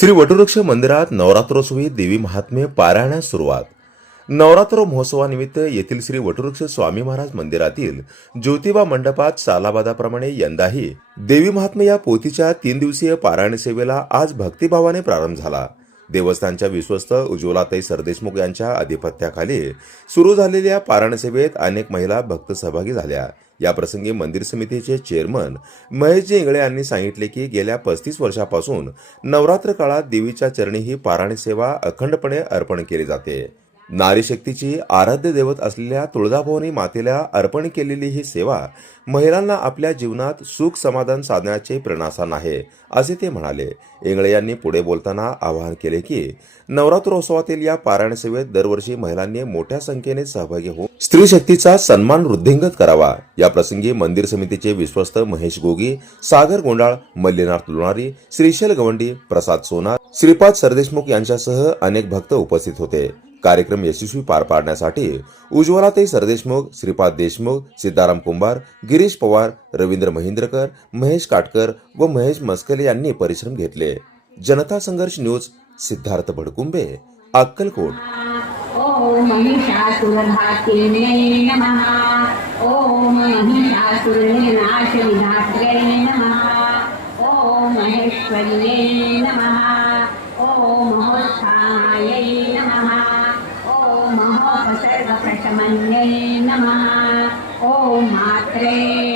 श्री वटवृक्ष मंदिरात नवरात्रोत्सवी देवी महात्म्य पारायणास सुरुवात. नवरात्र महोत्सवानिमित्त येथील श्री वटवृक्ष स्वामी महाराज मंदिरातील ज्योतिबा मंडपात सालाबादाप्रमाणे यंदाही देवी महात्म्य या पोथीच्या तीन दिवसीय पारायण सेवेला आज भक्तिभावाने प्रारंभ झाला. देवस्थानच्या विश्वस्त उज्ज्वलाताई सरदेशमुख यांच्या अधिपत्याखाली सुरू झालेल्या पारायण सेवेत अनेक महिला भक्त सहभागी झाल्या. याप्रसंगी मंदिर समितीचे चेअरमन महेशजी इंगळे यांनी सांगितले की गेल्या पस्तीस वर्षापासून नवरात्र काळात देवीच्या चरणी ही पारायण सेवा अखंडपणे अर्पण केली जाते. नारी शक्तीची आराध्य दैवत असलेल्या तुळजाभवानी मातेला अर्पण केलेली ही सेवा महिलांना आपल्या जीवनात सुख समाधान साधण्याचे प्रेरणास्थान आहे असे ते म्हणाले. इंगळे यांनी पुढे बोलताना आवाहन केले की नवरात्रोत्सवातील या पारायण सेवेत दरवर्षी महिलांनी मोठ्या संख्येने सहभागी होऊन स्त्री शक्तीचा सन्मान वृद्धिंगत करावा. या प्रसंगी मंदिर समितीचे विश्वस्त महेश गोगी सागर गोंडाळ मल्लीनाथ लोणारी श्रीशैल गवंडी प्रसाद सोनार श्रीपाद सरदेशमुख यांच्यासह अनेक भक्त उपस्थित होते. कार्यक्रम यशस्वी पार पाडण्यासाठी उज्ज्वलाताई सरदेशमुख श्रीपाद देशमुख सिद्धाराम कुंभार गिरीश पवार रवींद्र महिंद्रकर महेश काटकर व महेश मस्कले यांनी परिश्रम घेतले. जनता संघर्ष न्यूज सिद्धार्थ भडकुंबे अक्कलकोट. महेश्वर्ये नमः. नमः ॐ मात्रे